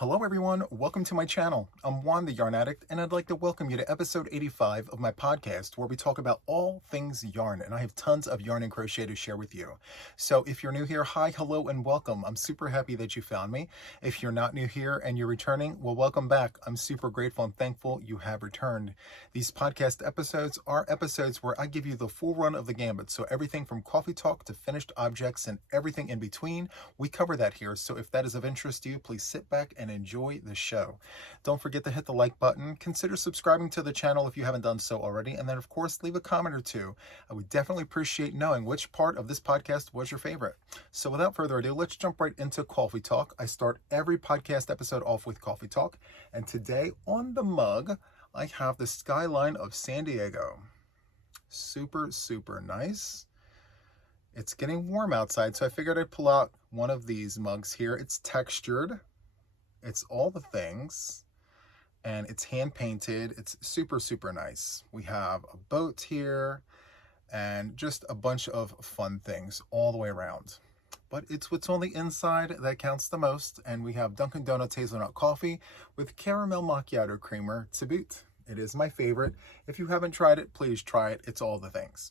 Hello everyone, welcome to my channel. I'm Juan the Yarn Addict, and I'd like to welcome you to episode 85 of my podcast where we talk about all things yarn, and I have tons of yarn and crochet to share with you. So if you're new here, hi, hello, and welcome. I'm super happy that you found me. If you're not new here and you're returning, well, welcome back. I'm super grateful and thankful you have returned. These podcast episodes are episodes where I give you the full run of the gambit, so everything from coffee talk to finished objects and everything in between, we cover that here. So if that is of interest to you, please sit back and enjoy the show. Don't forget to hit the like button. Consider subscribing to the channel if you haven't done so already. And then, of course, leave a comment or two. I would definitely appreciate knowing which part of this podcast was your favorite. So without further ado, let's jump right into Coffee Talk. I start every podcast episode off with Coffee Talk. And today on the mug, I have the skyline of San Diego. Super, super nice. It's getting warm outside, so I figured I'd pull out one of these mugs here. It's textured. It's all the things, and it's hand painted. It's super, super nice. We have a boat here and just a bunch of fun things all the way around. But it's what's on the inside that counts the most, and we have Dunkin' Donuts hazelnut coffee with caramel macchiato creamer to boot. It is my favorite. If you haven't tried it, please try it. It's all the things.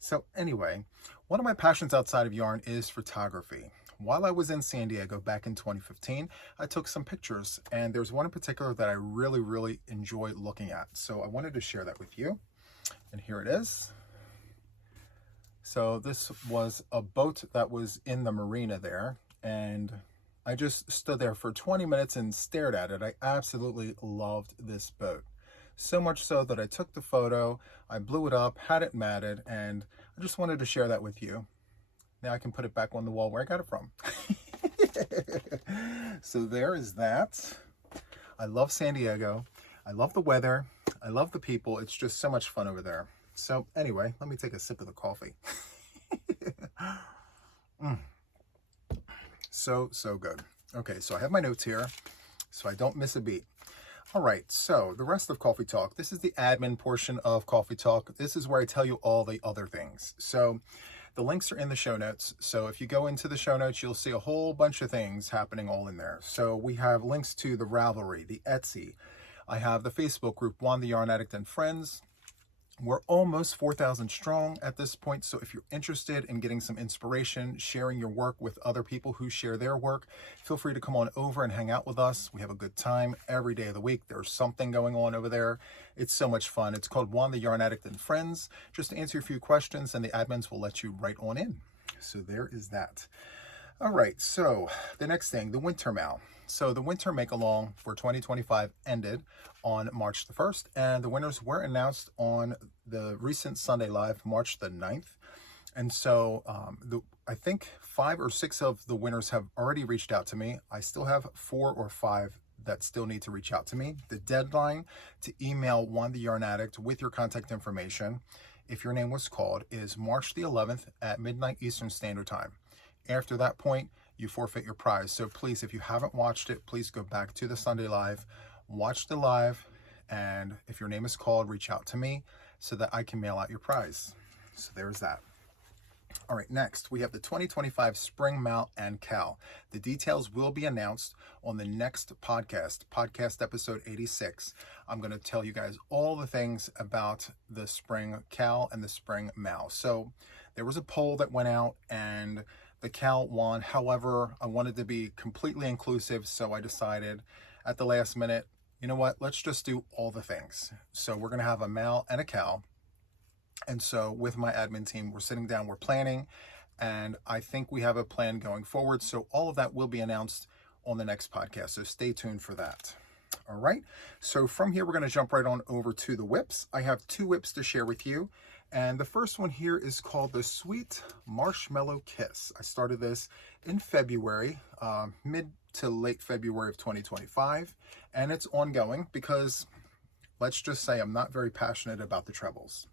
So anyway, one of my passions outside of yarn is photography. While I was in San Diego back in 2015, I took some pictures, and there's one in particular that I really enjoy looking at. So I wanted to share that with you, and here it is. So this was a boat that was in the marina there, and I just stood there for 20 minutes and stared at it. I absolutely loved this boat. So much so that I took the photo, I blew it up, had it matted, and I just wanted to share that with you. Now I can put it back on the wall where I got it from. So there is that. I love San Diego. I love the weather. I love the people. It's just so much fun over there. So anyway, let me take a sip of the coffee. So good. Okay, so I have my notes here so I don't miss a beat. All right, so the rest of Coffee Talk, this is the admin portion of Coffee Talk. This is where I tell you all the other things. So the links are in the show notes. So if you go into the show notes, you'll see a whole bunch of things happening all in there. So we have links to the Ravelry, the Etsy. I have the Facebook group, Juan the Yarn Addict and Friends. We're almost 4,000 strong at this point. So if you're interested in getting some inspiration, sharing your work with other people who share their work, feel free to come on over and hang out with us. We have a good time every day of the week. There's something going on over there. It's so much fun. It's called Juan the Yarn Addict and Friends. Just to answer a few questions, and the admins will let you right on in. So there is that. All right, so the next thing, the winter mail. So the winter make-along for 2025 ended on March the 1st, and the winners were announced on the recent Sunday Live, March the 9th. And so I think 5 or 6 of the winners have already reached out to me. I still have 4 or 5 that still need to reach out to me. The deadline to email Juan the Yarn Addict with your contact information, if your name was called, is March the 11th at midnight Eastern Standard Time. After that point, you forfeit your prize. So please, if you haven't watched it, please go back to the Sunday Live, watch the live, and if your name is called, reach out to me so that I can mail out your prize. So there's that. All right, next we have the 2025 Spring Mount and Cal. The details will be announced on the next podcast episode 86. I'm going to tell you guys all the things about the Spring Cal and the Spring Mount. So there was a poll that went out, and the Cal won. However, I wanted to be completely inclusive, so I decided at the last minute, you know what, let's just do all the things. So we're going to have a Mal and a Cal. And so with my admin team, we're sitting down, we're planning, and I think we have a plan going forward. So all of that will be announced on the next podcast. So stay tuned for that. All right. So from here, we're going to jump right on over to the whips. I have 2 whips to share with you. And the first one here is called the Sweet Marshmellow Kiss. I started this in February, mid to late February of 2025. And it's ongoing because, let's just say, I'm not very passionate about the trebles.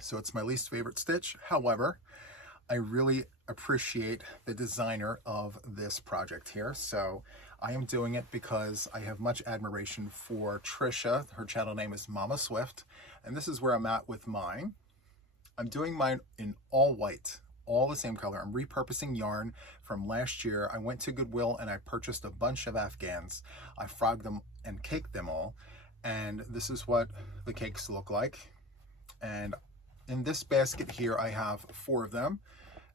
So it's my least favorite stitch. However, I really appreciate the designer of this project here. So I am doing it because I have much admiration for Trisha. Her channel name is Mama Swift. And this is where I'm at with mine. I'm doing mine in all white. all the same color. I'm repurposing yarn from last year. I went to Goodwill and I purchased a bunch of Afghans. I frogged them and caked them all. And this is what the cakes look like. And in this basket here, I have 4 of them.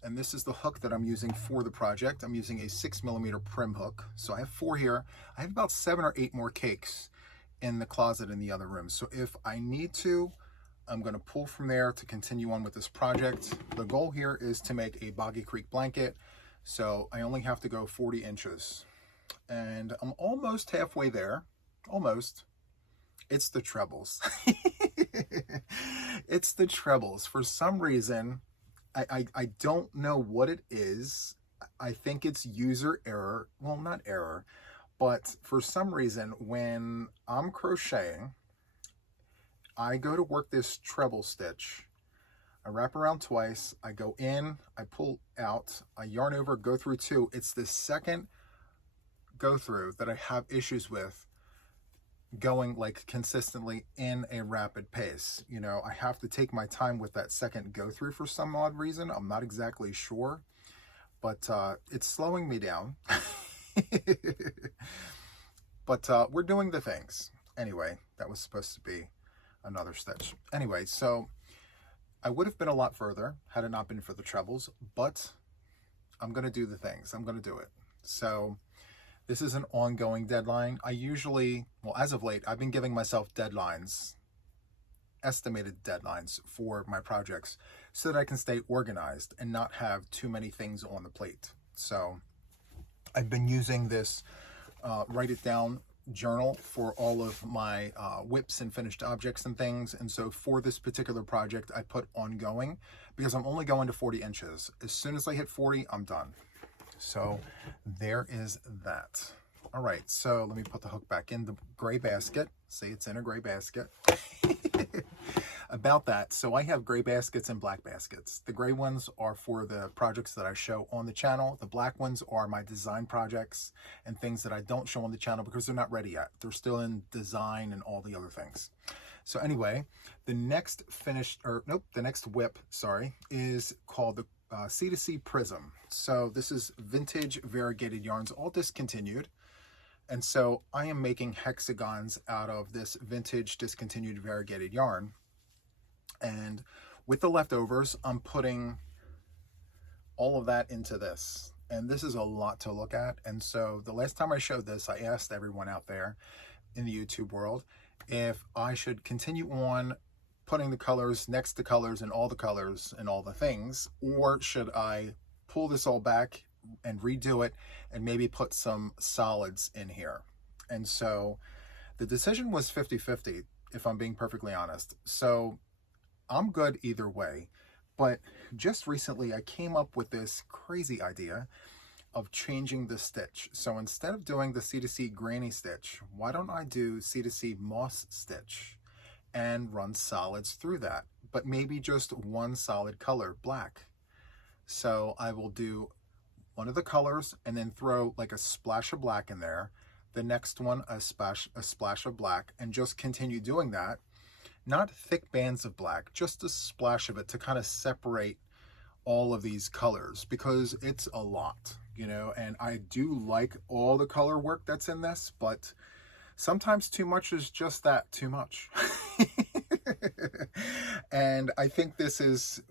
And this is the hook that I'm using for the project. I'm using a 6mm prim hook. So I have 4 here. I have about 7 or 8 more cakes in the closet in the other room. So if I need to, I'm going to pull from there to continue on with this project. The goal here is to make a Boggy Creek blanket. So I only have to go 40 inches. And I'm almost halfway there. Almost. It's the trebles. It's the trebles. For some reason, I don't know what it is. I think it's user error. Well, not error, but for some reason, when I'm crocheting, I go to work this treble stitch. I wrap around twice. I go in, I pull out, I yarn over, go through 2. It's the second go through that I have issues with going like consistently in a rapid pace. You know, I have to take my time with that second go through for some odd reason. I'm not exactly sure, but it's slowing me down. But we're doing the things. Anyway, that was supposed to be another stitch. Anyway, so I would have been a lot further had it not been for the trebles, but I'm going to do the things. I'm going to do it. So this is an ongoing deadline. I usually, well, as of late, I've been giving myself deadlines, estimated deadlines for my projects so that I can stay organized and not have too many things on the plate. So I've been using this write it down journal for all of my whips and finished objects and things. And so for this particular project, I put ongoing because I'm only going to 40 inches. As soon as I hit 40, I'm done. So there is that. All right, so let me put the hook back in the gray basket. See, it's in a gray basket. About that, so I have gray baskets and black baskets. The gray ones are for the projects that I show on the channel. The black ones are my design projects and things that I don't show on the channel because they're not ready yet. They're still in design and all the other things. So anyway, the next whip, sorry, is called the C2C Prism. So this is vintage variegated yarns, all discontinued. And so I am making hexagons out of this vintage discontinued variegated yarn. And with the leftovers, I'm putting all of that into this. And this is a lot to look at. And so the last time I showed this, I asked everyone out there in the YouTube world if I should continue on putting the colors next to colors and all the things, or should I pull this all back and redo it and maybe put some solids in here. And so the decision was 50-50, if I'm being perfectly honest. So I'm good either way, but just recently I came up with this crazy idea of changing the stitch. So instead of doing the C2C granny stitch, why don't I do C2C moss stitch and run solids through that, but maybe just one solid color, black. So I will do one of the colors and then throw like a splash of black in there, the next one a splash of black, and just continue doing that. Not thick bands of black, just a splash of it to kind of separate all of these colors, because it's a lot, you know, and I do like all the color work that's in this, but sometimes too much is just that, too much. And I think this is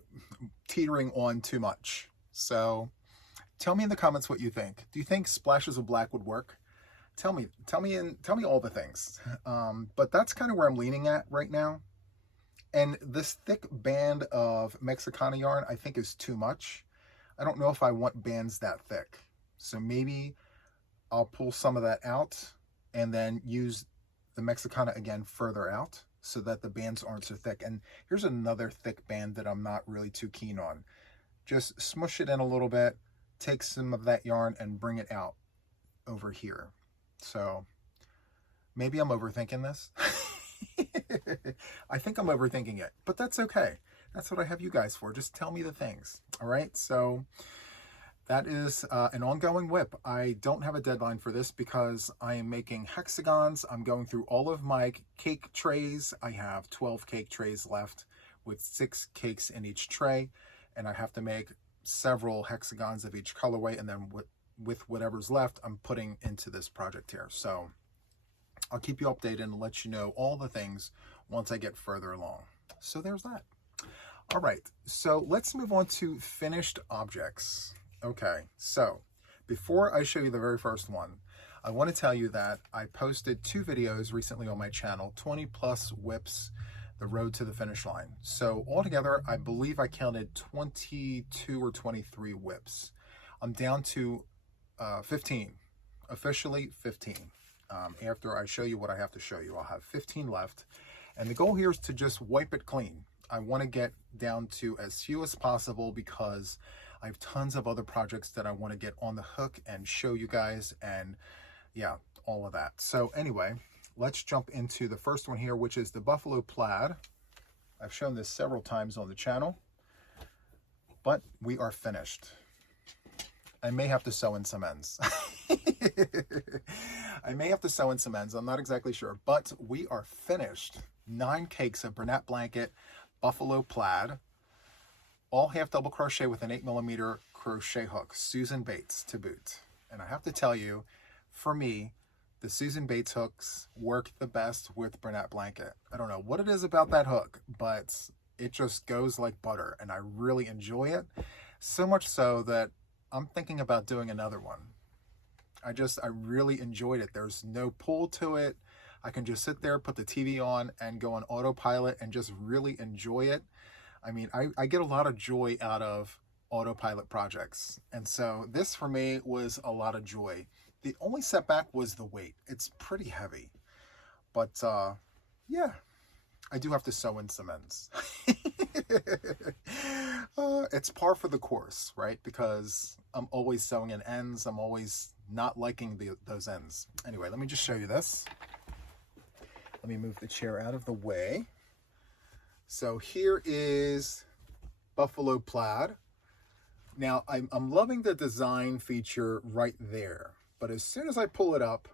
teetering on too much. So tell me in the comments what you think. Do you think splashes of black would work? Tell me all the things. But that's kind of where I'm leaning at right now. And this thick band of Mexicana yarn, I think, is too much. I don't know if I want bands that thick. So maybe I'll pull some of that out and then use the Mexicana again further out so that the bands aren't so thick. And here's another thick band that I'm not really too keen on. Just smush it in a little bit, take some of that yarn and bring it out over here. So maybe I'm overthinking this. I think I'm overthinking it, but that's okay. That's what I have you guys for. Just tell me the things. All right. So that is an ongoing whip. I don't have a deadline for this because I am making hexagons. I'm going through all of my cake trays. I have 12 cake trays left with 6 cakes in each tray. And I have to make several hexagons of each colorway, and then with whatever's left, I'm putting into this project here. So I'll keep you updated and let you know all the things once I get further along. So there's that. All right, so let's move on to finished objects. Okay, so before I show you the very first one, I want to tell you that I posted 2 videos recently on my channel, 20 plus whips, the road to the finish line. So altogether, I believe I counted 22 or 23 whips. I'm down to 15, officially 15. After I show you what I have to show you, I'll have 15 left. And the goal here is to just wipe it clean. I want to get down to as few as possible because I have tons of other projects that I want to get on the hook and show you guys, and yeah, all of that. So anyway, let's jump into the first one here, which is the Buffalo Plaid. I've shown this several times on the channel, but we are finished. I may have to sew in some ends. I may have to sew in some ends. I'm not exactly sure, but we are finished. 9 cakes of Bernat blanket, Buffalo Plaid, all half double crochet with an 8mm crochet hook, Susan Bates to boot. And I have to tell you, for me, the Susan Bates hooks work the best with Bernat blanket. I don't know what it is about that hook, but it just goes like butter, and I really enjoy it. So much so that I'm thinking about doing another one. I really enjoyed it. There's no pull to it. I can just sit there, put the TV on, and go on autopilot and just really enjoy it. I mean, I get a lot of joy out of autopilot projects. And so this for me was a lot of joy. The only setback was the weight. It's pretty heavy. But yeah, I do have to sew in some ends. It's par for the course, right? Because I'm always sewing in ends. I'm always not liking those ends. Anyway, let me just show you this. Let me move the chair out of the way. So here is Buffalo Plaid. Now, I'm loving the design feature right there. But as soon as I pull it up,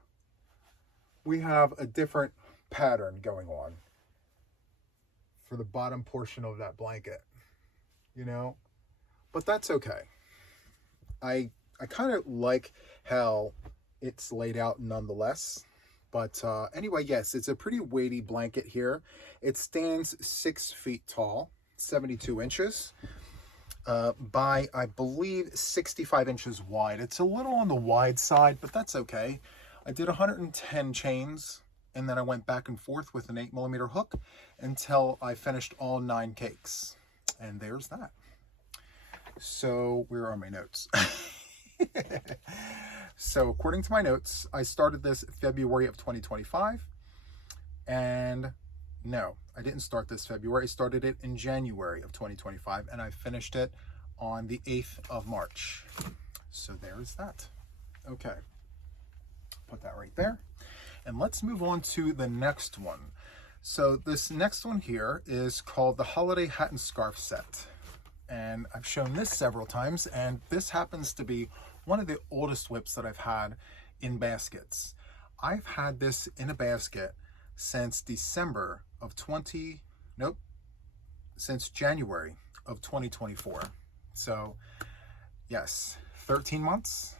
we have a different pattern going on for the bottom portion of that blanket, you know? But that's okay. I kind of like how it's laid out nonetheless. But anyway, yes, it's a pretty weighty blanket here. It stands 6 feet tall, 72 inches, by, I believe, 65 inches wide. It's a little on the wide side, but that's okay. I did 110 chains, and then I went back and forth with an 8mm hook until I finished all 9 cakes. And there's that. So where are my notes? So according to my notes, I started this February of 2025. And no, I didn't start this February. I started it in January of 2025, and I finished it on the 8th of March. So there's that. Okay, put that right there. And let's move on to the next one. So this next one here is called the Holiday Hat and Scarf Set. And I've shown this several times, and this happens to be one of the oldest whips that I've had in baskets. I've had this in a basket since December of since January of 2024. So yes, 13 months,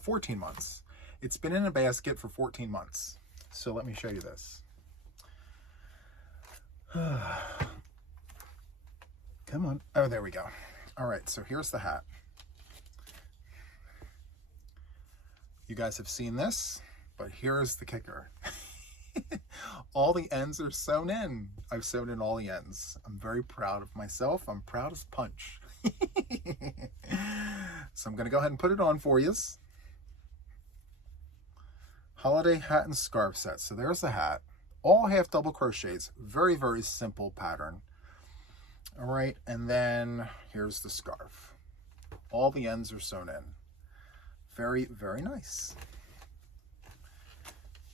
14 months. It's been in a basket for 14 months. So let me show you this. Come on. Oh, there we go. All right, so here's the hat. You guys have seen this, but here's the kicker. All the ends are sewn in. I've sewn in all the ends. I'm very proud of myself. I'm proud as punch. So I'm going to go ahead and put it on for you. Holiday Hat and Scarf Set. So there's the hat. All half double crochets. Very, very simple pattern. All right, and then here's the scarf. All the ends are sewn in. Very, very nice.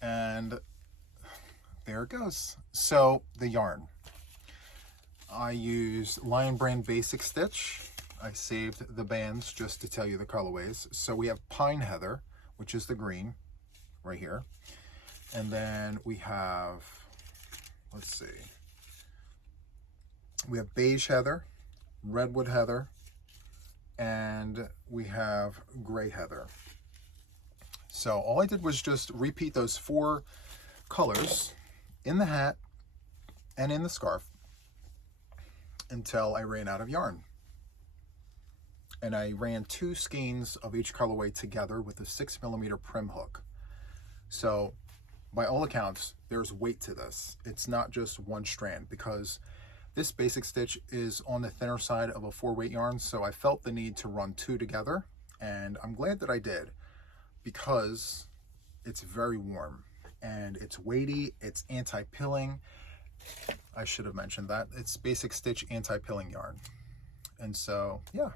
And there it goes. So the yarn. I used Lion Brand Basic Stitch. I saved the bands just to tell you the colorways. So we have Pine Heather, which is the green right here. And then we have, let's see. We have Beige Heather, Redwood Heather, and we have gray heather. So all I did was just repeat those 4 colors in the hat and in the scarf until I ran out of yarn. And I ran 2 skeins of each colorway together with a 6mm prim hook. So by all accounts, there's weight to this. It's not just one strand, because this basic stitch is on the thinner side of a 4-weight yarn, so I felt the need to run 2 together, and I'm glad that I did, because it's very warm and it's weighty, it's anti-pilling. I should have mentioned that. It's basic stitch anti-pilling yarn. And so, yeah,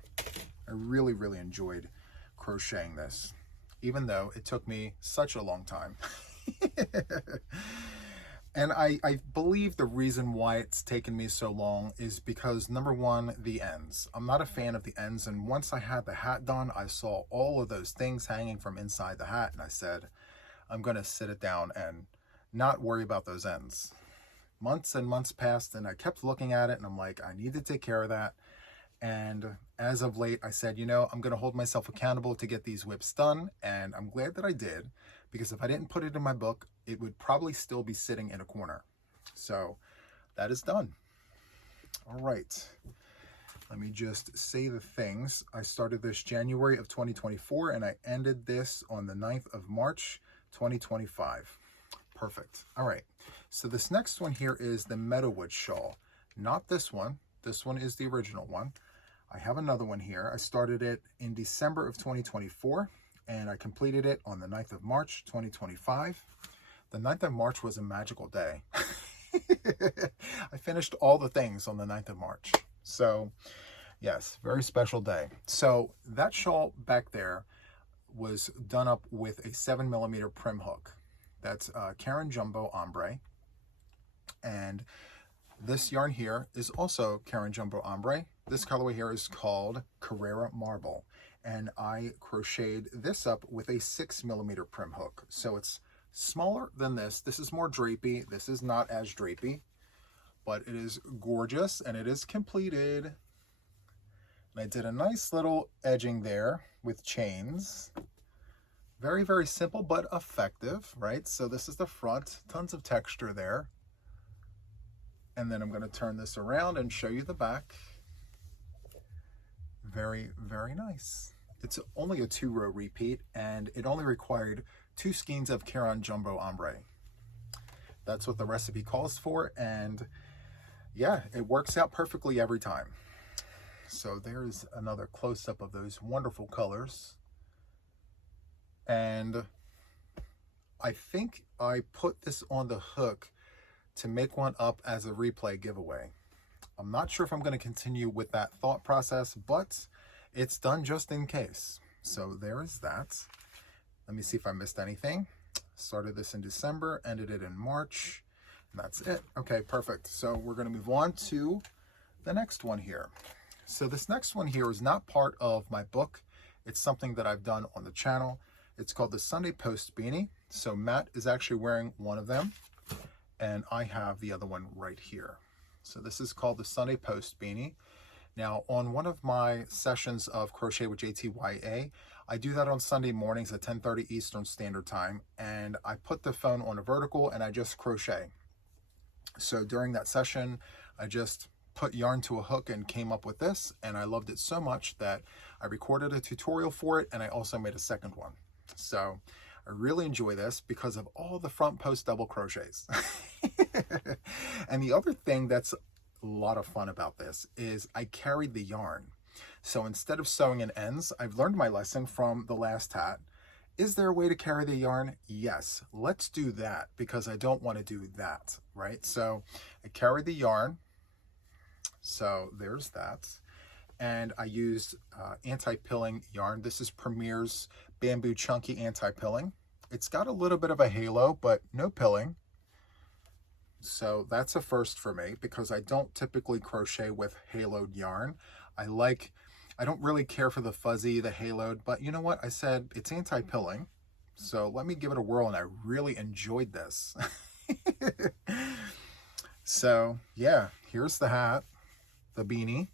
I really, really enjoyed crocheting this, even though it took me such a long time. And I believe the reason why it's taken me so long is because, number one, the ends. I'm not a fan of the ends, and once I had the hat done, I saw all of those things hanging from inside the hat, and I said, I'm going to sit it down and not worry about those ends. Months and months passed, and I kept looking at it, and I'm like, I need to take care of that. And as of late, I said, you know, I'm going to hold myself accountable to get these whips done, and I'm glad that I did, because if I didn't put it in my book, it would probably still be sitting in a corner. So that is done. All right. Let me just say the things. I started this January of 2024, and I ended this on the 9th of March, 2025. Perfect. All right. So this next one here is the Meadowwood shawl. Not this one. This one is the original one. I have another one here. I started it in December of 2024, and I completed it on the 9th of March, 2025. The 9th of March was a magical day. I finished all the things on the 9th of March. So, yes, very special day. So that shawl back there was done up with a 7mm prim hook. That's Karen Jumbo Ombre. And this yarn here is also Karen Jumbo Ombre. This colorway here is called Carrera Marble. And I crocheted this up with a 6mm prim hook. So it's smaller than this. This is more drapey. This is not as drapey, but it is gorgeous and it is completed. And I did a nice little edging there with chains. Very, very simple, but effective, right? So this is the front, tons of texture there. And then I'm going to turn this around and show you the back. Very, very nice. It's only a 2-row repeat, and it only required 2 skeins of Karen Jumbo Ombre. That's what the recipe calls for, and yeah, it works out perfectly every time. So there's another close-up of those wonderful colors. And I think I put this on the hook to make one up as a replay giveaway. I'm not sure if I'm going to continue with that thought process, but it's done just in case. So there is that. Let me see if I missed anything. Started this in December, ended it in March, and that's it. Okay, perfect. So we're going to move on to the next one here. So this next one here is not part of my book. It's something that I've done on the channel. It's called the Sunday Post Beanie. So Matt is actually wearing one of them, and I have the other one right here. So this is called the Sunday Post Beanie. Now, on one of my sessions of Crochet with JTYA, I do that on Sunday mornings at 10:30 Eastern Standard Time, and I put the phone on a vertical and I just crochet. So during that session, I just put yarn to a hook and came up with this, and I loved it so much that I recorded a tutorial for it, and I also made a second one. So I really enjoy this because of all the front post double crochets. And the other thing that's a lot of fun about this is I carried the yarn. So instead of sewing in ends, I've learned my lesson from the last hat. Is there a way to carry the yarn? Yes, let's do that, because I don't want to do that, right? So I carried the yarn. So there's that. And I used anti-pilling yarn. This is Premier's Bamboo Chunky Anti-Pilling. It's got a little bit of a halo, but no pilling. So that's a first for me, because I don't typically crochet with haloed yarn. I don't really care for the fuzzy, the haloed, but you know what? I said it's anti-pilling, so let me give it a whirl, and I really enjoyed this. So yeah, here's the hat, the beanie.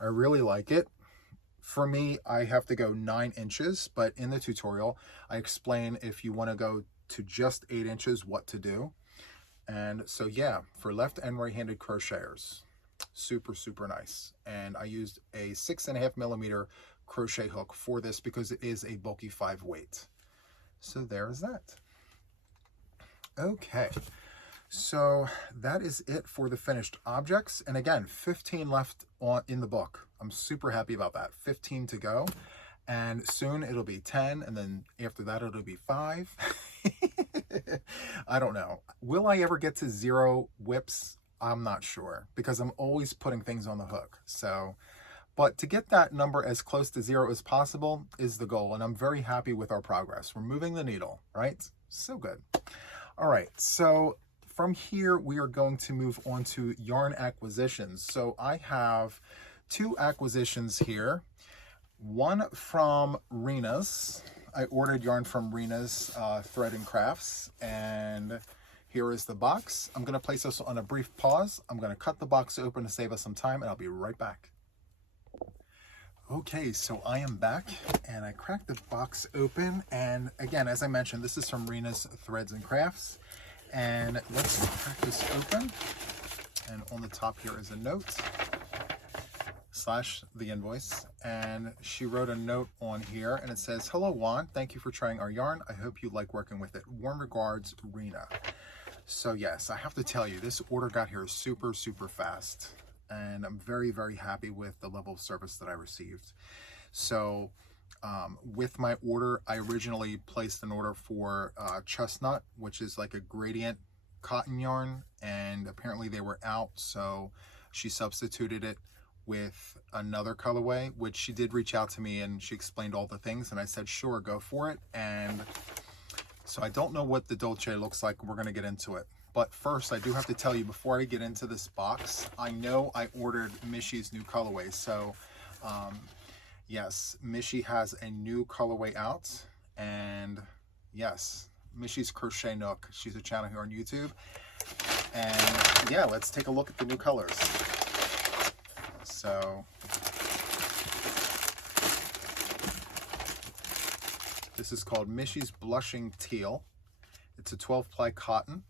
I really like it. For me, I have to go 9 inches, but in the tutorial, I explain if you want to go to just 8 inches, what to do. And so yeah, for left and right-handed crocheters, super, super nice. And I used a 6.5 millimeter crochet hook for this because it is a bulky 5 weight. So there's that. Okay, so that is it for the finished objects. And again, 15 left in the book. I'm super happy about that. 15 to go. And soon it'll be 10. And then after that, it'll be 5. I don't know. Will I ever get to 0 whips? I'm not sure, because I'm always putting things on the hook. So, but to get that number as close to 0 as possible is the goal. And I'm very happy with our progress. We're moving the needle, right? So good. All right. So from here, we are going to move on to yarn acquisitions. So I have 2 acquisitions here. One from Renas. I ordered yarn from Rena's Thread and Crafts, and here is the box. I'm going to place this on a brief pause. I'm going to cut the box open to save us some time, and I'll be right back. Okay, so I am back, and I cracked the box open, and again, as I mentioned, this is from Rena's Threads and Crafts, and let's crack this open. And on the top here is a note / the invoice, and she wrote a note on here, and it says, "Hello Juan, thank you for trying our yarn. I hope you like working with it. Warm regards, Rena." So yes, I have to tell you, this order got here super, super fast, and I'm very, very happy with the level of service that I received. So with my order, I originally placed an order for chestnut, which is like a gradient cotton yarn, and apparently they were out, so she substituted it with another colorway, which she did reach out to me and she explained all the things, and I said sure, go for it. And so I don't know what the Dolce looks like. We're going to get into it, but first I do have to tell you, before I get into this box, I know I ordered Michi's new colorway. So yes, Michi has a new colorway out, and yes, Michi's Crochet Nook. She's a channel here on YouTube, and yeah, let's take a look at the new colors. So this is called Michi's Blushing Teal. It's a 12-ply cotton.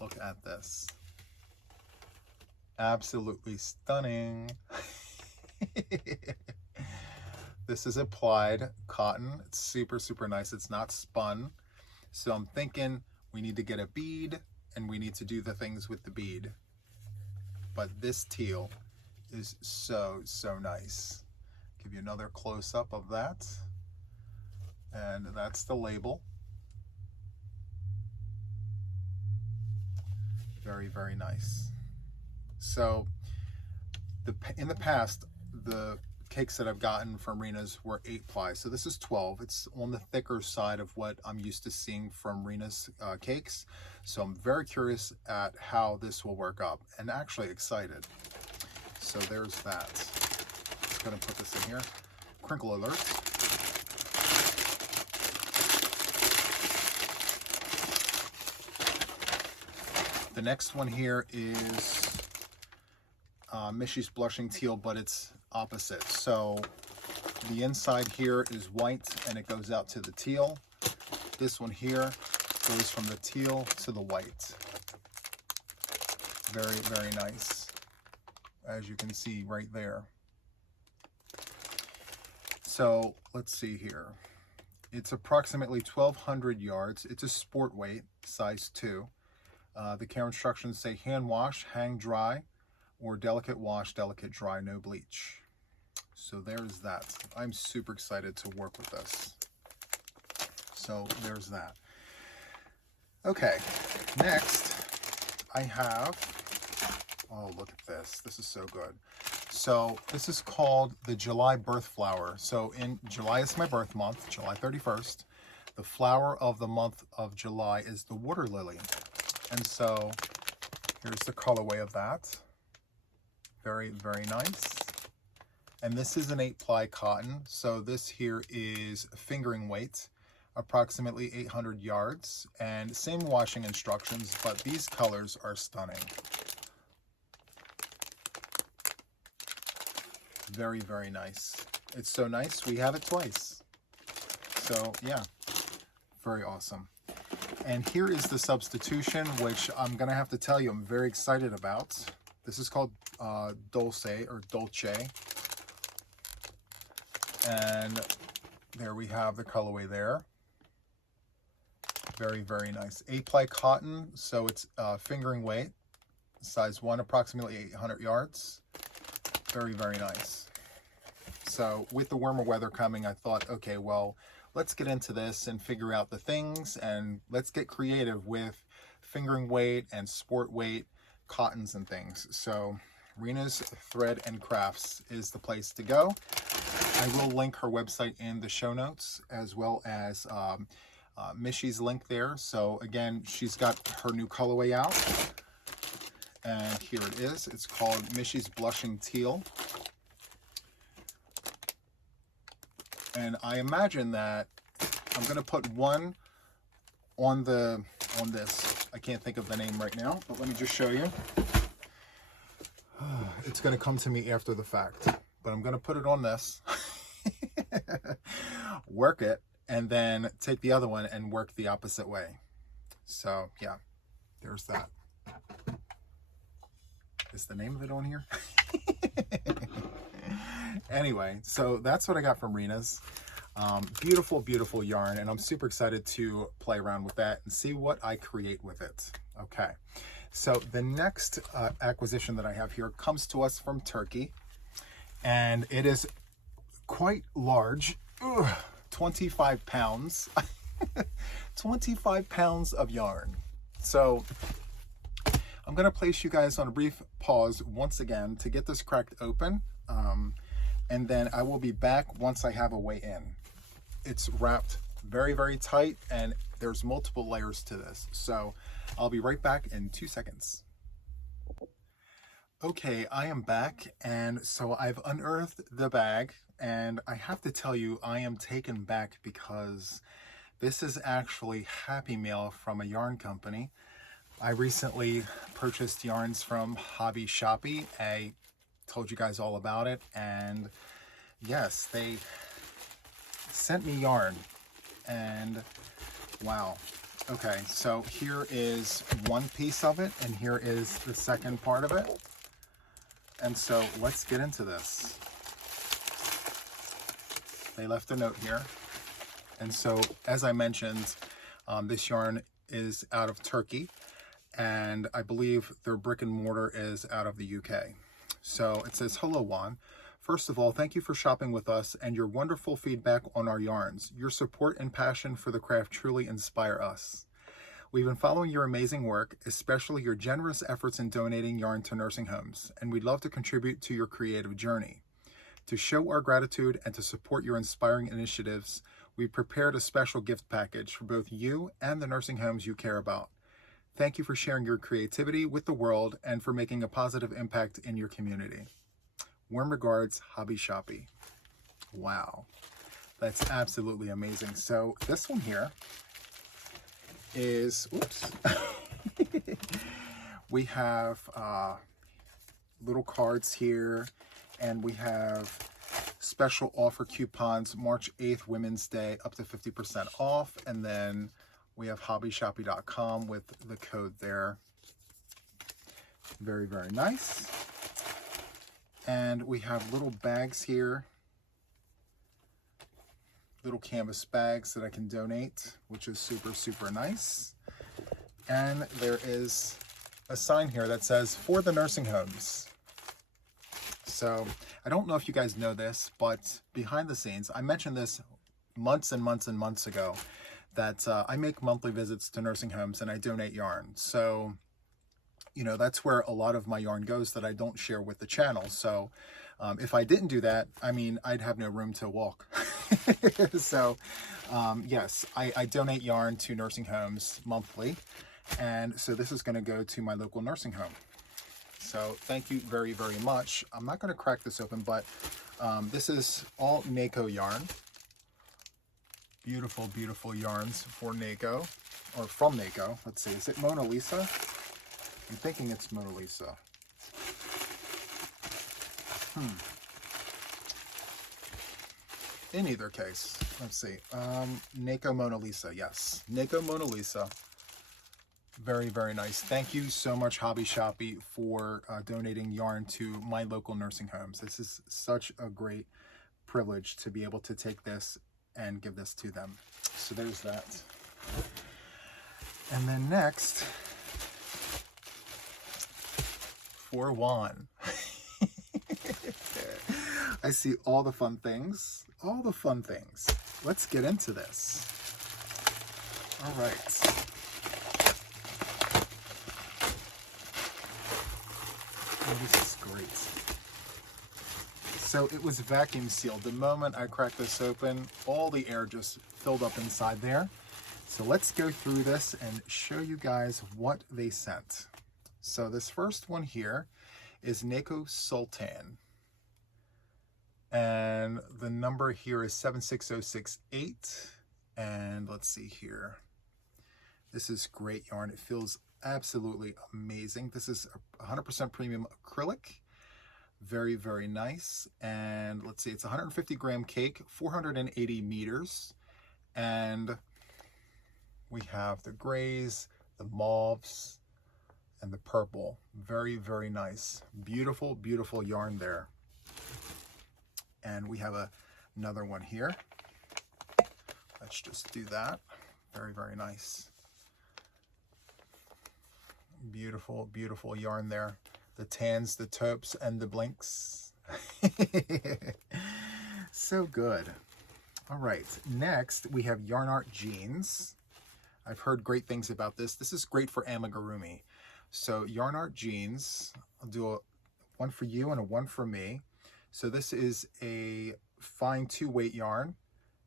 Look at this. Absolutely stunning. This is applied cotton. It's super, super nice. It's not spun. So I'm thinking we need to get a bead, and we need to do the things with the bead. But this teal is so, so nice. Give you another close-up of that. And that's the label. Very, very nice. So in the past, the cakes that I've gotten from Rena's were 8-ply, so this is 12. It's on the thicker side of what I'm used to seeing from Rena's cakes. So I'm very curious at how this will work up, and actually excited. So there's that. Just gonna put this in here. Crinkle alert. The next one here is Michi's Blushing Teal, but it's opposite. So the inside here is white and it goes out to the teal. This one here goes from the teal to the white. Very, very nice, as you can see right there. So let's see here. It's approximately 1,200 yards. It's a sport weight, size 2. The care instructions say hand wash, hang dry, or delicate wash, delicate dry, no bleach. So there's that. I'm super excited to work with this. So there's that. Okay, next I have, oh, look at this. This is so good. So this is called the July Birth Flower. So in July is my birth month, July 31st. The flower of the month of July is the water lily. And so here's the colorway of that. Very, very nice. And this is an 8-ply cotton. So this here is fingering weight, approximately 800 yards, and same washing instructions, but these colors are stunning. Very, very nice. It's so nice, we have it twice. So yeah, very awesome. And here is the substitution, which I'm gonna have to tell you, I'm very excited about. This is called Dolce. And there we have the colorway there. Very, very nice. 8-ply cotton, so it's fingering weight. Size 1, approximately 800 yards. Very, very nice. So with the warmer weather coming, I thought, okay, well, let's get into this and figure out the things, and let's get creative with fingering weight and sport weight cottons and things. So Rena's Thread and Crafts is the place to go. I will link her website in the show notes, as well as Michi's link there. So again, she's got her new colorway out, and here it is. It's called Michi's Blushing Teal. And I imagine that I'm going to put one on this. I can't think of the name right now, but let me just show you. It's going to come to me after the fact, but I'm going to put it on this, work it, and then take the other one and work the opposite way. So yeah, there's that. Is the name of it on here? Anyway, so that's what I got from Rena's. Beautiful, beautiful yarn, and I'm super excited to play around with that and see what I create with it. Okay, so the next acquisition that I have here comes to us from Turkey, and it is quite large. Ugh, 25 pounds. 25 pounds of yarn. So I'm going to place you guys on a brief pause once again to get this cracked open. And then I will be back once I have a way in. It's wrapped very, very tight, and there's multiple layers to this. So I'll be right back in 2 seconds. Okay, I am back, and so I've unearthed the bag, and I have to tell you, I am taken back because this is actually Happy Mail from a yarn company. I recently purchased yarns from Hobby Shoppy. I told you guys all about it, and yes, they sent me yarn, and wow. Okay, so here is one piece of it, and here is the second part of it. And so let's get into this. They left a note here. And so, as I mentioned, this yarn is out of Turkey, and I believe their brick and mortar is out of the UK. So it says, "Hello, Juan. First of all, thank you for shopping with us and your wonderful feedback on our yarns. Your support and passion for the craft truly inspire us. We've been following your amazing work, especially your generous efforts in donating yarn to nursing homes, and we'd love to contribute to your creative journey. To show our gratitude and to support your inspiring initiatives, we prepared a special gift package for both you and the nursing homes you care about. Thank you for sharing your creativity with the world and for making a positive impact in your community. Warm regards, Hobby Shoppy." Wow, that's absolutely amazing. So this one here is, oops, we have little cards here, and we have special offer coupons, March 8th, Women's Day, up to 50% off, and then we have hobbyshoppy.com with the code there. Very, very nice. And we have little bags here, little canvas bags that I can donate, which is super, super nice. And there is a sign here that says, "For the nursing homes." So I don't know if you guys know this, but behind the scenes, I mentioned this months and months and months ago, that I make monthly visits to nursing homes and I donate yarn. So, you know, that's where a lot of my yarn goes that I don't share with the channel. So if I didn't do that, I mean, I'd have no room to walk. So yes, I donate yarn to nursing homes monthly. And so this is going to go to my local nursing home. So thank you very, very much. I'm not going to crack this open, but this is all NACO yarn. Beautiful, beautiful yarns for NACO, or from NACO. Let's see, is it Mona Lisa? I'm thinking it's Mona Lisa. in either case. Let's see. Neko Mona Lisa. Yes. Neko Mona Lisa. Very, very nice. Thank you so much, Hobby Shoppy, for donating yarn to my local nursing homes. This is such a great privilege to be able to take this and give this to them. So there's that. And then next, for Juan. I see all the fun things. All the fun things. Let's get into this. All right. Oh, this is great. So it was vacuum sealed. The moment I cracked this open, all the air just filled up inside there. So let's go through this and show you guys what they sent. So this first one here is Neko Sultan. And the number here is 76068. And let's see here. This is great yarn. It feels absolutely amazing. This is 100% premium acrylic. Very, very nice. And let's see, it's a 150 gram cake, 480 meters. And we have the grays, the mauves, and the purple. Very, very nice. Beautiful, beautiful yarn there. And we have another one here. Let's just do that. Very, very nice. Beautiful, beautiful yarn there. The tans, the taupes, and the blinks. So good. All right, next we have Yarn Art Jeans. I've heard great things about this. This is great for amigurumi. So Yarn Art Jeans, I'll do one for you and a one for me. So this is a fine 2-weight yarn.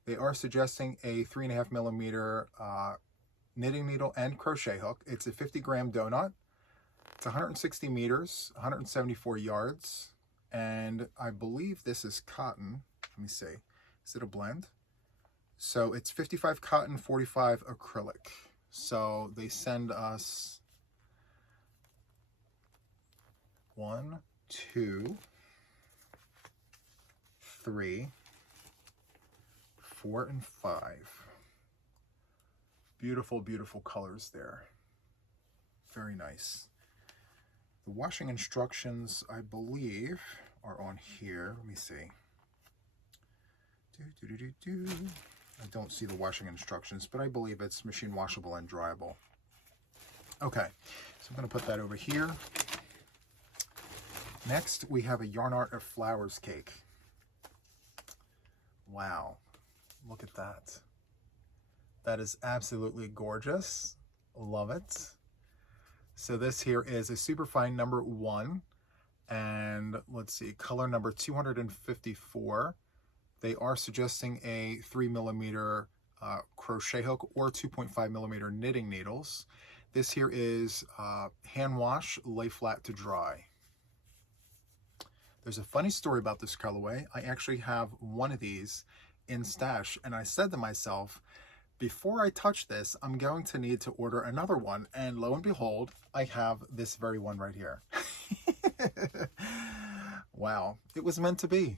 They are suggesting a 3.5 millimeter knitting needle and crochet hook. It's a 50 gram donut. It's 160 meters, 174 yards. And I believe this is cotton. Let me see. Is it a blend? So it's 55 cotton, 45 acrylic. So they send us 1, 2, 3, 4, and 5. Beautiful, beautiful colors there. Very nice. The washing instructions, I believe, are on here. Let me see. I don't see the washing instructions, but I believe it's machine washable and dryable. Okay, so I'm going to put that over here. Next, we have a Yarn Art of Flowers cake. Wow, look at that. That is absolutely gorgeous. Love it. So this here is a superfine number 1, and let's see, color number 254. They are suggesting a 3 millimeter crochet hook or 2.5 millimeter knitting needles. This here is hand wash, lay flat to dry. There's a funny story about this colorway. I actually have one of these in stash, and I said to myself, before I touch this, I'm going to need to order another one, and lo and behold, I have this very one right here. Wow, it was meant to be.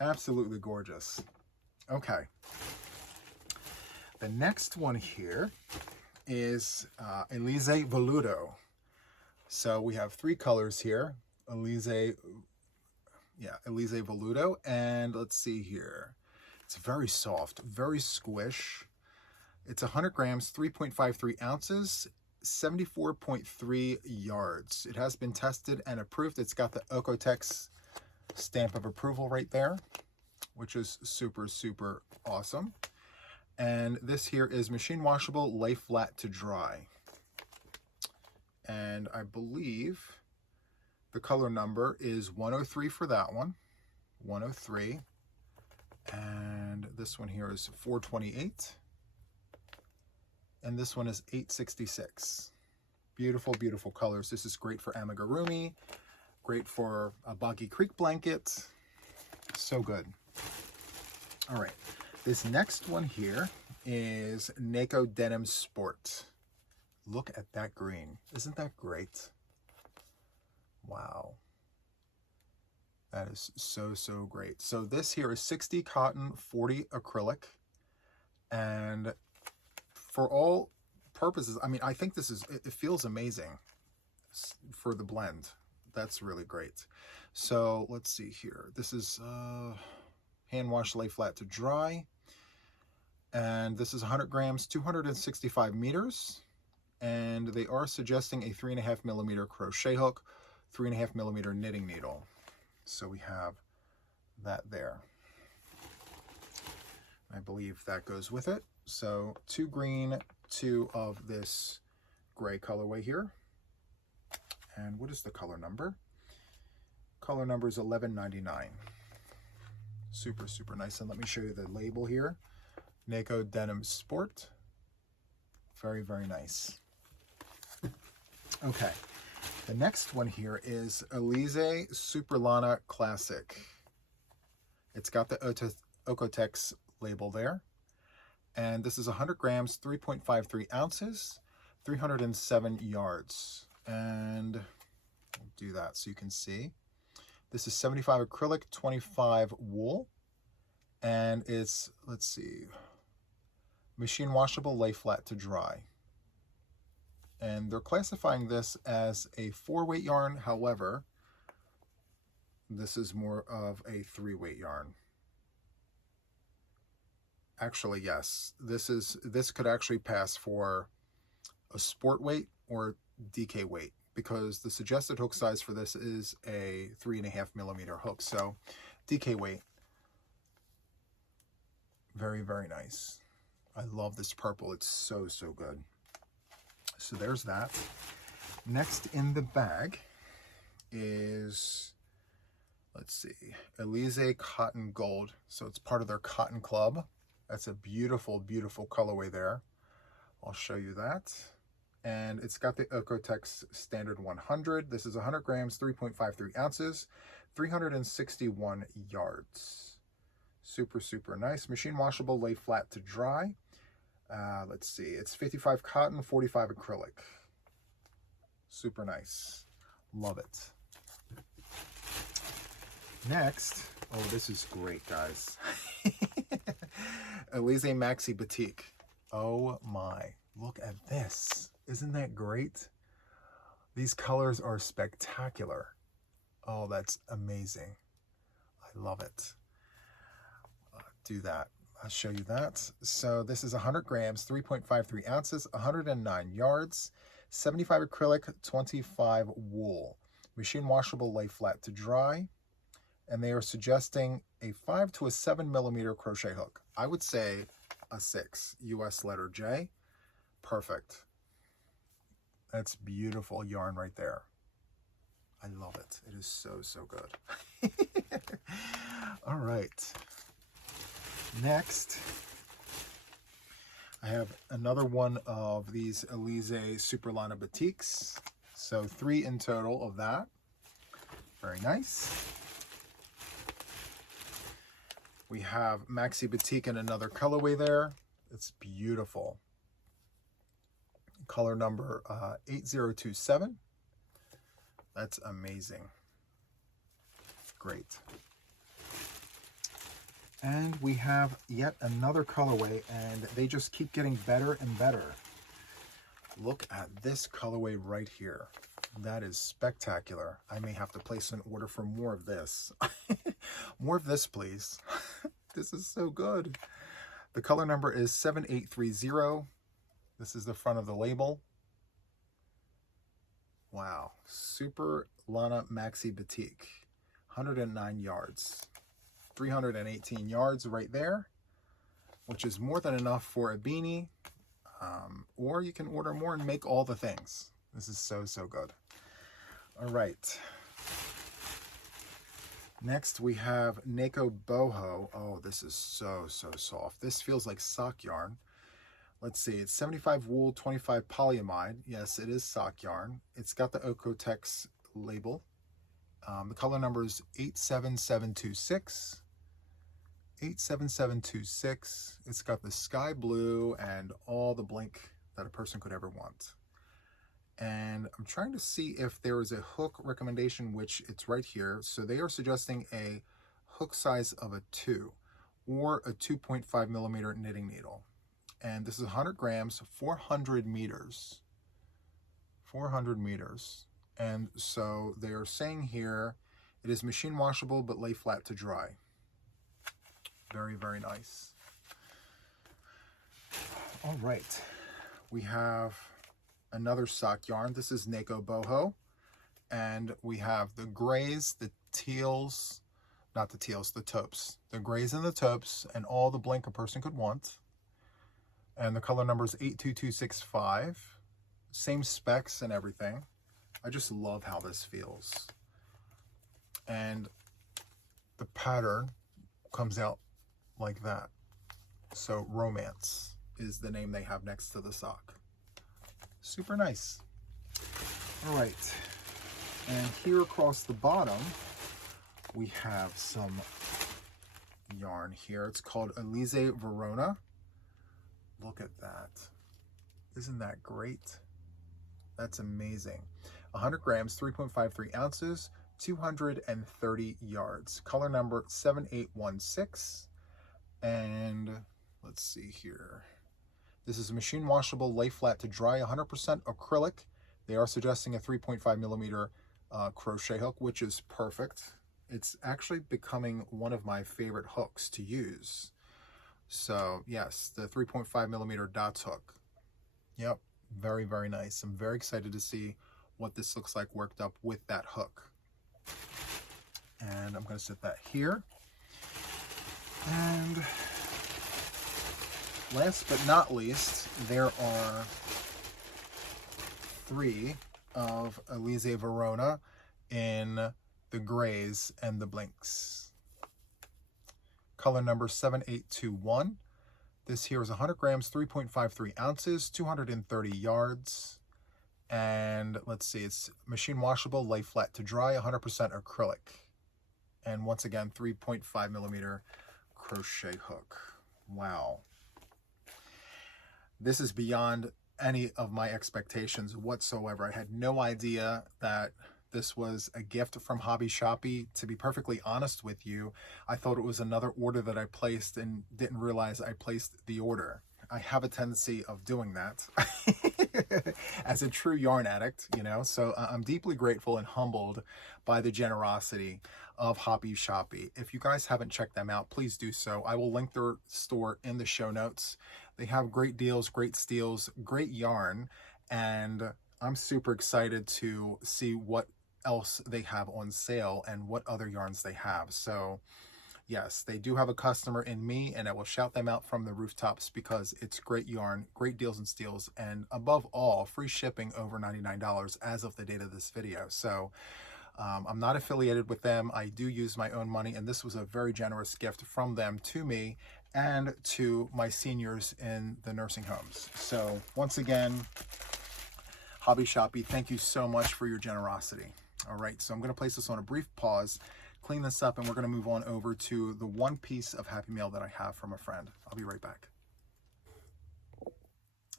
Absolutely gorgeous. Okay. The next one here is Elise Veludo. So we have 3 colors here. Elise Veludo, and let's see here. It's very soft, very squish. It's 100 grams, 3.53 ounces, 74.3 yards. It has been tested and approved. It's got the Okotex stamp of approval right there, which is super, super awesome. And this here is machine washable, lay flat to dry. And I believe the color number is 103 for that one, 103. And this one here is 428. And this one is 866. Beautiful, beautiful colors. This is great for amigurumi, great for a Boggy Creek blanket. So good. All right. This next one here is Neko Denim Sport. Look at that green. Isn't that great? Wow. That is so, so great. So this here is 60 cotton, 40 acrylic. And for all purposes, I mean, I think this is, it feels amazing for the blend. That's really great. So let's see here. This is hand wash, lay flat to dry. And this is 100 grams, 265 meters. And they are suggesting a 3.5 millimeter crochet hook, 3.5 millimeter knitting needle. So we have that there. I believe that goes with it. So 2 green, 2 of this gray colorway here. And what is the color number? Color number is 1199. Super, super nice. And let me show you the label here. Naco Denim Sport. Very, very nice. Okay. The next one here is Elise Superlana Classic. It's got the Okotex label there. And this is 100 grams, 3.53 ounces, 307 yards. And I'll do that so you can see. This is 75 acrylic, 25 wool. And it's, let's see, machine washable, lay flat to dry. And they're classifying this as a 4-weight yarn. However, this is more of a 3-weight yarn. Actually, yes, this could actually pass for a sport weight or DK weight, because the suggested hook size for this is a 3.5 millimeter hook. So DK weight. Very, very nice. I love this purple. It's so, so good. So there's that. Next in the bag is, let's see, Elise Cotton Gold. So it's part of their Cotton Club. That's a beautiful, beautiful colorway there. I'll show you that. And it's got the Okotex Standard 100. This is 100 grams, 3.53 ounces, 361 yards. Super, super nice. Machine washable, lay flat to dry. Let's see, it's 55 cotton, 45 acrylic. Super nice. Love it. Next, oh, this is great, guys. Elise Maxi Batik. Oh my, look at this. Isn't that great? These colors are spectacular. Oh, that's amazing. I love it. Do that. I'll show you that. So this is 100 grams, 3.53 ounces, 109 yards, 75 acrylic, 25 wool. Machine washable, lay flat to dry. And they are suggesting a 5 to a 7 millimeter crochet hook. I would say a 6, US letter J. Perfect. That's beautiful yarn right there. I love it. It is so, so good. All right. Next, I have another one of these Elise Superlana Batiks. So 3 in total of that. Very nice. We have Maxi Batik in another colorway there. It's beautiful. Color number 8027. That's amazing. Great. And we have yet another colorway, and they just keep getting better and better. Look at this colorway right here. That is spectacular. I may have to place an order for more of this. More of this, please. This is so good. The color number is 7830. This is the front of the label. Wow. Super Lana Maxi Batik. 109 yards. 318 yards right there, which is more than enough for a beanie. Or you can order more and make all the things. This is so, so good. All right. Next, we have Naco Boho. Oh, this is so, so soft. This feels like sock yarn. Let's see. It's 75 wool, 25 polyamide. Yes, it is sock yarn. It's got the Okotex label. The color number is 87726. 87726. It's got the sky blue and all the blank that a person could ever want. And I'm trying to see if there is a hook recommendation, which it's right here. So they are suggesting a hook size of a 2 or a 2.5 millimeter knitting needle. And this is 100 grams, 400 meters. 400 meters. And so they are saying here, it is machine washable, but lay flat to dry. Very, very nice. All right. We have another sock yarn. This is Neko Boho. And we have the grays, the teals, not the teals, the taupes. The grays and the taupes, and all the blank a person could want. And the color number is 82265. Same specs and everything. I just love how this feels. And the pattern comes out like that. So Romance is the name they have next to the sock. Super nice. All right. And here across the bottom, we have some yarn here. It's called Alizé Verona. Look at that. Isn't that great? That's amazing. 100 grams, 3.53 ounces, 230 yards. Color number 7816. And let's see here. This is a machine washable, lay flat to dry, 100% acrylic. They are suggesting a 3.5 millimeter crochet hook, which is perfect. It's actually becoming one of my favorite hooks to use. So yes, the 3.5 millimeter dots hook. Yep, very, very nice. I'm very excited to see what this looks like worked up with that hook. And I'm going to set that here. And last but not least, there are 3 of Alizé Verona in the grays and the blinks. Color number 7821. This here is 100 grams, 3.53 ounces, 230 yards. And let's see, it's machine washable, lay flat to dry, 100% acrylic. And once again, 3.5 millimeter crochet hook. Wow. This is beyond any of my expectations whatsoever. I had no idea that this was a gift from Hobby Shoppy. To be perfectly honest with you, I thought it was another order that I placed and didn't realize I placed the order. I have a tendency of doing that as a true yarn addict, you know, so I'm deeply grateful and humbled by the generosity of Hobby Shoppy. If you guys haven't checked them out, please do so. I will link their store in the show notes. They have great deals, great steals, great yarn, and I'm super excited to see what else they have on sale and what other yarns they have. So yes, they do have a customer in me, and I will shout them out from the rooftops because it's great yarn, great deals and steals, and above all, free shipping over $99 as of the date of this video. So I'm not affiliated with them. I do use my own money, and this was a very generous gift from them to me and to my seniors in the nursing homes. So once again, Hobby Shoppy, thank you so much for your generosity. All right, so I'm going to place this on a brief pause, clean this up, and we're going to move on over to the one piece of Happy Mail that I have from a friend. I'll be right back.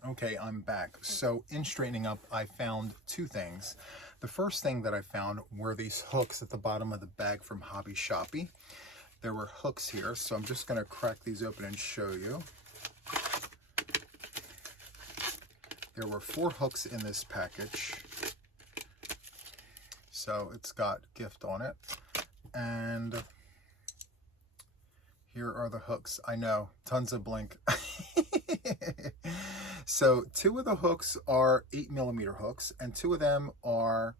Okay, I'm back. So in straightening up, I found 2 things. The first thing that I found were these hooks at the bottom of the bag from Hobby Shoppy. There were hooks here, so I'm just going to crack these open and show you. There were 4 hooks in this package. So it's got gift on it. And here are the hooks. I know, tons of blink. So 2 of the hooks are 8 millimeter hooks, and 2 of them are,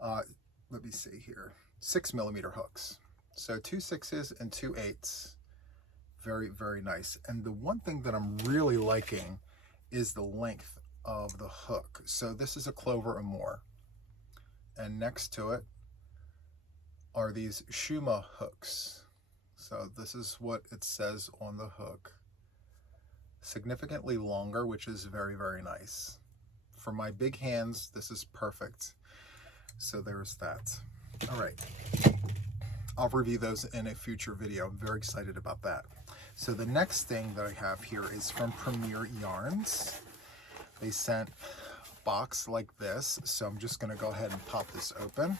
let me see here, 6 millimeter hooks. So 2 6s and 2 8s. Very, very nice. And the one thing that I'm really liking is the length of the hook. So this is a clover or more. And next to it are these Shuma hooks. So this is what it says on the hook. Significantly longer, which is very, very nice. For my big hands, this is perfect. So there's that. All right. I'll review those in a future video. I'm very excited about that. So the next thing that I have here is from Premier Yarns. They sent box like this. So I'm just going to go ahead and pop this open.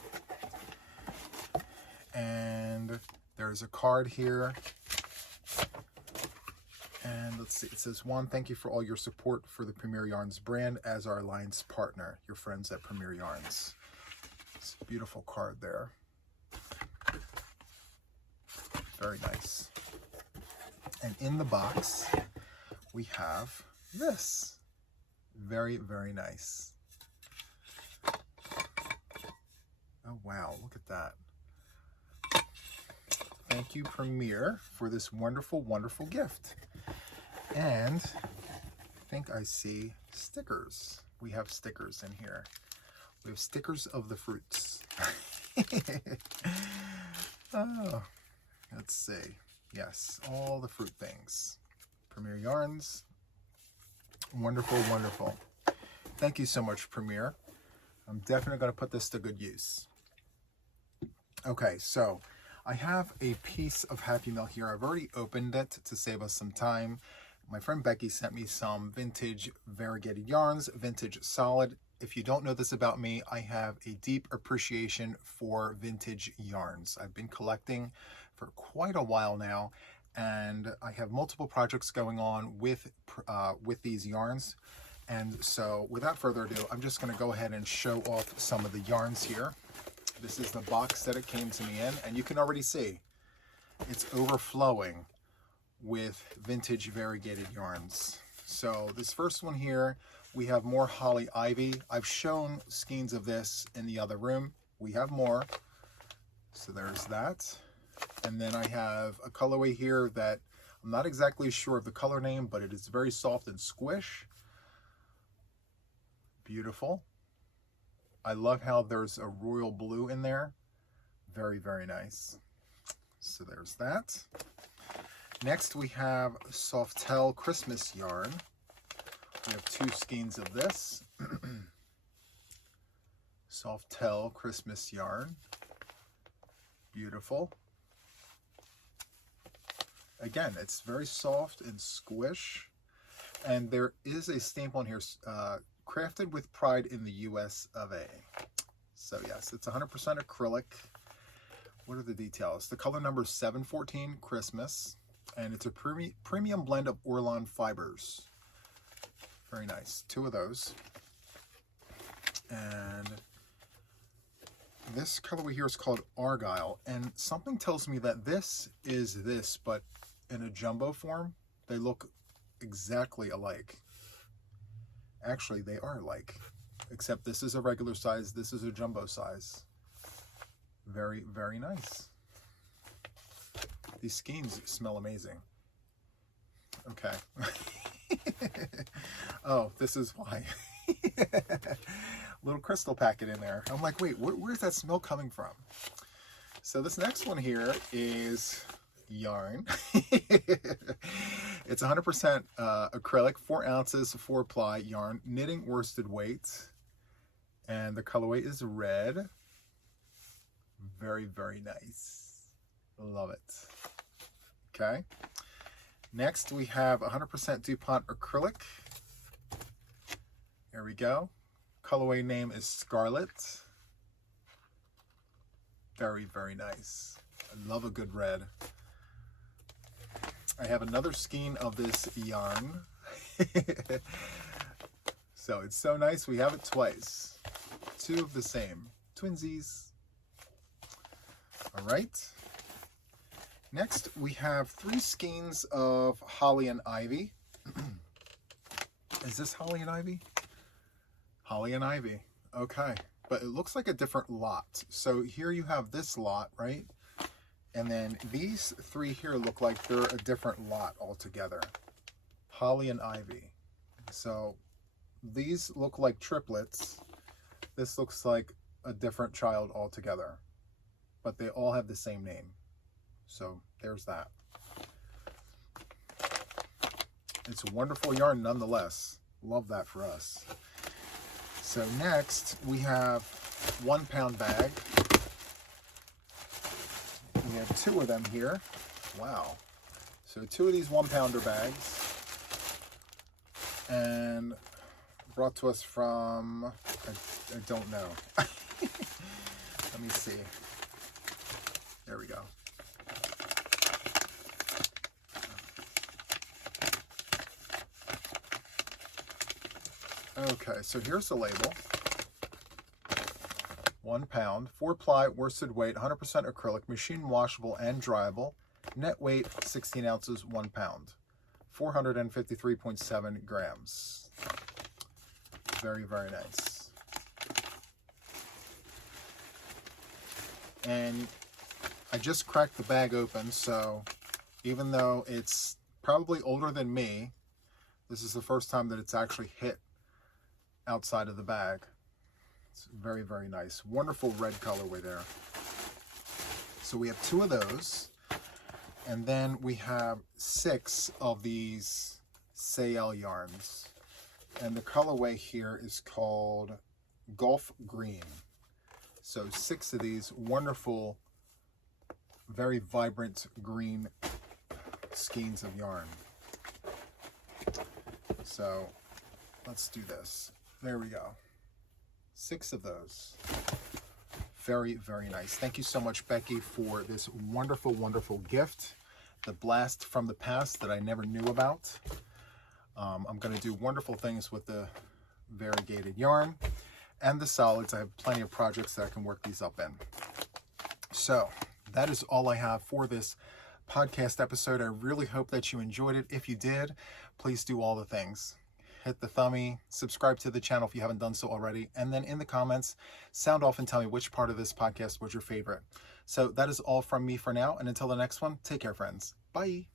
And there's a card here. And let's see, it says, Juan, thank you for all your support for the Premier Yarns brand as our alliance partner, your friends at Premier Yarns. It's a beautiful card there. Very nice. And in the box, we have this. Very, very nice. Oh, wow, look at that. Thank you, Premier, for this wonderful, wonderful gift. And I think I see stickers. We have stickers in here. We have stickers of the fruits. Oh, let's see. Yes, all the fruit things. Premier Yarns. Wonderful, wonderful. Thank you so much, Premier. I'm definitely going to put this to good use. Okay, so I have a piece of Happy Mail here. I've already opened it to save us some time. My friend Becky sent me some vintage variegated yarns, vintage solid. If you don't know this about me, I have a deep appreciation for vintage yarns. I've been collecting for quite a while now, and I have multiple projects going on with these yarns. And so without further ado, I'm just going to go ahead and show off some of the yarns here. This is the box that it came to me in, and you can already see it's overflowing with vintage variegated yarns. So this first one here, we have more Holly Ivy. I've shown skeins of this in the other room. We have more. So there's that. And then I have a colorway here that I'm not exactly sure of the color name, but it is very soft and squish. Beautiful. I love how there's a royal blue in there. Very, very nice. So there's that. Next, we have Softel Christmas yarn. We have 2 skeins of this. Softel Christmas yarn. Beautiful. Again, it's very soft and squish. And there is a stamp on here, crafted with pride in the US of A. So yes, it's 100% acrylic. What are the details? The color number is 714 Christmas. And it's a premium blend of Orlon fibers. Very nice. 2 of those. And this colorway here is called Argyle. And something tells me that this is this, but in a jumbo form. They look exactly alike. Actually, they are alike. Except this is a regular size, this is a jumbo size. Very, very nice. These skeins smell amazing. Okay. Oh, this is why. Little crystal packet in there. I'm like, wait, where's that smell coming from? So this next one here is yarn. It's 100% acrylic, 4 ounces, 4-ply yarn, knitting worsted weight. And the colorway is red. Very, very nice. Love it. Okay. Next, we have 100% DuPont acrylic. Here we go. Colorway name is Scarlet. Very, very nice. I love a good red. I have another skein of this yarn. So it's so nice. We have it twice. 2 of the same. Twinsies. All right. Next, we have 3 skeins of Holly and Ivy. Is this Holly and Ivy? Holly and Ivy. Okay. But it looks like a different lot. So here you have this lot, right? And then these 3 here look like they're a different lot altogether. Holly and Ivy. So these look like triplets. This looks like a different child altogether. But they all have the same name. So there's that. It's a wonderful yarn nonetheless. Love that for us. So next we have 1 pound bag. We have 2 of them here. Wow. So 2 of these 1 pounder bags. And brought to us from, I don't know. Let me see. There we go. Okay, so here's the label. 1 pound, 4-ply worsted weight, 100% acrylic, machine washable and dryable. Net weight 16 ounces, 1 pound. 453.7 grams. Very, very nice. And I just cracked the bag open, so even though it's probably older than me, this is the first time that it's actually hit outside of the bag. It's very, very nice. Wonderful red colorway there. So we have 2 of those. And then we have 6 of these Sayel yarns. And the colorway here is called Gulf Green. So 6 of these wonderful, very vibrant green skeins of yarn. So let's do this. There we go. 6 of those. Very, very nice. Thank you so much, Becky, for this wonderful, wonderful gift. The blast from the past that I never knew about. I'm going to do wonderful things with the variegated yarn and the solids. I have plenty of projects that I can work these up in. So that is all I have for this podcast episode. I really hope that you enjoyed it. If you did, please do all the things. Hit the thumbie, subscribe to the channel if you haven't done so already, and then in the comments, sound off and tell me which part of this podcast was your favorite. So that is all from me for now, and until the next one, take care, friends. Bye.